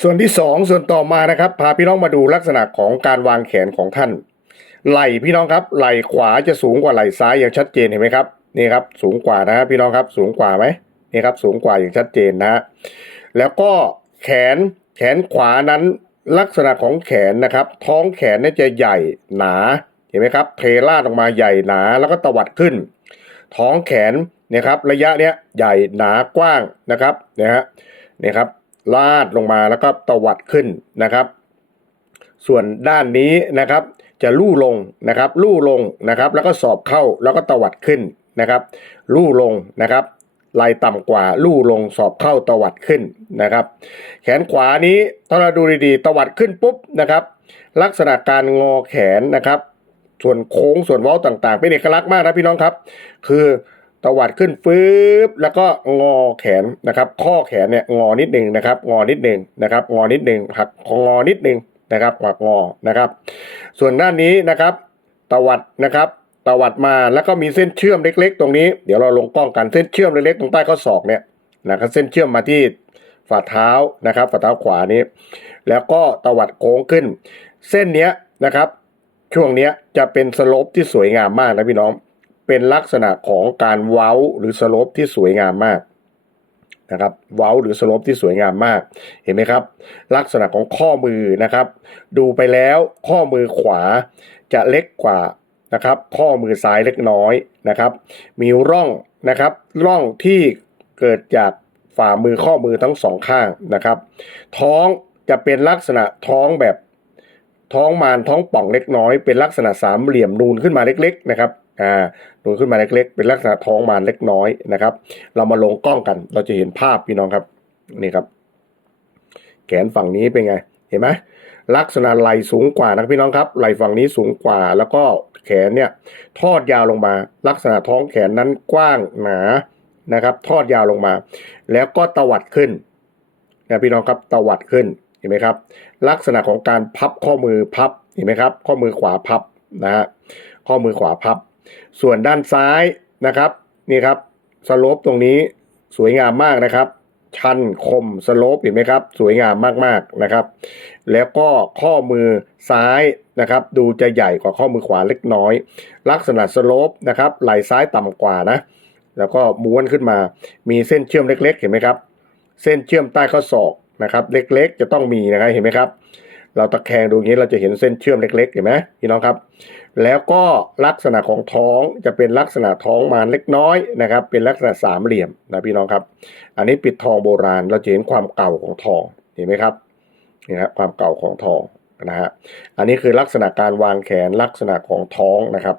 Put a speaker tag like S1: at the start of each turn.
S1: ส่วนที่สองส่วนต่อมานะครับ พาพี่น้องมาดูลักษณะของการวางแขนของท่าน ไหล่พี่น้องครับไหล่ขวาจะสูงกว่าไหล่ซ้ายอย่างชัดเจนเห็นไหมครับนี่ครับสูงกว่านะฮะพี่น้องครับสูงกว่าไหมนี่ครับสูงกว่าอย่างชัดเจนนะฮะแล้วก็แขนแขนขวานั้นลักษณะของแขนนะครับ ท้องแขนนี่จะใหญ่หนาเห็นไหมครับเทราดออกมาใหญ่หนาแล้วก็ตวัดขึ้น ท้องแขนเนี่ยครับระยะเนี้ยใหญ่หนากว้างนะครับเนี่ยฮะเนี่ยครับ ลาดลงมาแล้วก็ตวัดขึ้นนะครับ ส่วนด้านนี้นะครับ จะลู่ลงนะครับ ลู่ลงนะครับ แล้วก็สอบเข้าแล้วก็ตวัดขึ้นนะครับ ลู่ลงนะครับไหลต่ำกว่าลู่ลงสอบเข้าตวัดขึ้นนะครับ แขนขวานี้ถ้าเราดูดีๆตวัดขึ้นปุ๊บนะครับ ลักษณะการงอแขนนะครับ ส่วนโค้งส่วนเว้าต่างๆ เป็นเอกลักษณ์มากนะพี่น้องครับ คือ ตวัดขึ้นฟืบแล้วก็งอแขนนะครับ ข้อแขนเนี่ยงอนิดหนึ่งนะครับ งอนิดหนึ่งนะครับ งอนิดหนึ่งหักงอนิดหนึ่งนะครับหักงอนะครับ ส่วนด้านนี้นะครับ ตวัดนะครับตวัดมาแล้วก็มีเส้นเชื่อมเล็ก ๆ ตรงนี้เดี๋ยวเราลงกล้องกันเส้นเชื่อมเล็กๆตรงใต้ข้อศอกเนี่ยนะครับเส้นเชื่อมมาที่ฝ่าเท้านะครับฝ่าเท้าขวานี้ แล้วก็ตวัดโค้งขึ้น เส้นเนี้ยนะครับ ช่วงเนี้ยจะเป็นสลปที่สวยงามมากนะพี่น้อง เป็นลักษณะของการเว้าหรือสลปที่สวยงามมากนะครับเว้าหรือสลปที่สวยงามมากเห็นไหมครับ ลักษณะของข้อมือนะครับ ดูไปแล้วข้อมือขวาจะเล็กกว่านะครับ ข้อมือซ้ายเล็กน้อยนะครับ มีร่องนะครับ ร่องที่เกิดจากฝ่ามือข้อมือทั้งสองข้างนะครับ ท้องจะเป็นลักษณะท้องแบบท้องมานท้องป่องเล็กน้อย เป็นลักษณะสามเหลี่ยมนูนขึ้นมาเล็ก ๆ นะครับ อ่านูนขึ้นมาเล็กๆ เป็นลักษณะท้องมานเล็กน้อยนะครับ เรามาลงกล้องกัน เราจะเห็นภาพพี่น้องครับนี่ครับ แขนฝั่งนี้เป็นไง เห็นไหมลักษณะไหลสูงกว่านะพี่น้องครับ ไหลฝั่งนี้สูงกว่า แล้วก็แขนเนี่ยทอดยาวลงมา ลักษณะท้องแขนนั้นกว้างหนานะครับ ทอดยาวลงมา แล้วก็ตวัดขึ้นนะพี่น้องครับตวัดขึ้นเห็นไหมครับ ลักษณะของการพับข้อมือพับเห็นไหมครับ ข้อมือขวาพับนะฮะข้อมือขวาพับ ส่วนด้านซ้ายนะครับนี่ครับสโลปตรงนี้สวยงามมากนะครับ ชันคมสโลปเห็นไหมครับ สวยงามมากๆนะครับ แล้วก็ข้อมือซ้ายนะครับ ดูจะใหญ่กว่าข้อมือขวาเล็กน้อย ลักษณะสโลปนะครับไหล่ซ้ายต่ำกว่านะแล้วก็ม้วนขึ้นมา มีเส้นเชื่อมเล็ก ๆ เห็นไหมครับ เส้นเชื่อมใต้ข้อศอกนะครับ เล็กๆ จะต้องมีนะครับเห็นไหมครับ เราตะแคงดูอย่างนี้เราจะเห็นเส้นเชื่อมเล็ก ๆ เห็นไหมพี่น้องครับ แล้วก็ลักษณะของท้องจะเป็นลักษณะท้องมานเล็กน้อยนะครับ เป็นลักษณะสามเหลี่ยมนะพี่น้องครับ อันนี้ปิดทองโบราณเราจะเห็นความเก่าของทองเห็นไหมครับนี่ครับความเก่าของทองนะฮะอันนี้คือลักษณะการวางแขนลักษณะของท้องนะครับ